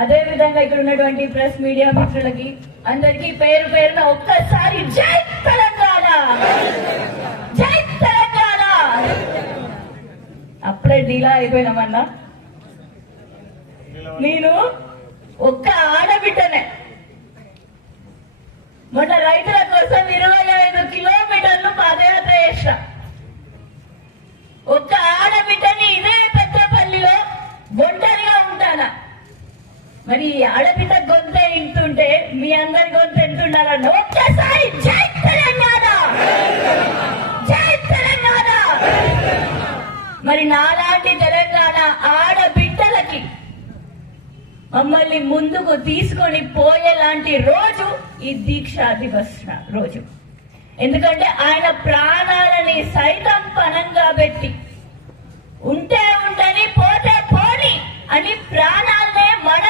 అదే విధంగా ఇక్కడ ఉన్నటువంటి ప్రెస్ మీడియా మిత్రులకి అందరికీ పేరు పేరున ఒక్కసారి జై తెలంగాణ, జై తెలంగాణ. అప్పుడే డీలా అయిపోయినామన్నా. నేను ఒక్క ఆడబిడ్డనే. మొన్న రైతుల కోసం 25 కిలోమీటర్లు పాదయాత్ర చేసిన. ఒక్క ఆడబిడ్డని ఇదే పెద్దపల్లిలో ఒంటరిగా ఉంటానా. మరి ఆడబిడ్డ గొంతు ఇంటుంటే మీ అందరి గొంతు ఎంతుండాలన్న ఒక్కసారి జై తెలంగాణ, జై తెలంగాణ. మరి నాలాంటి తెలంగాణ ఆడబిడ్డలకి మమ్మల్ని ముందుకు తీసుకొని పోయేలాంటి రోజు ఈ దీక్షా దివస్ రోజు. ఎందుకంటే ఆయన ప్రాణాలని సైతం పణంగా పెట్టి ఉంటే ఉండని పోతే పోని అని ప్రాణాలనే మన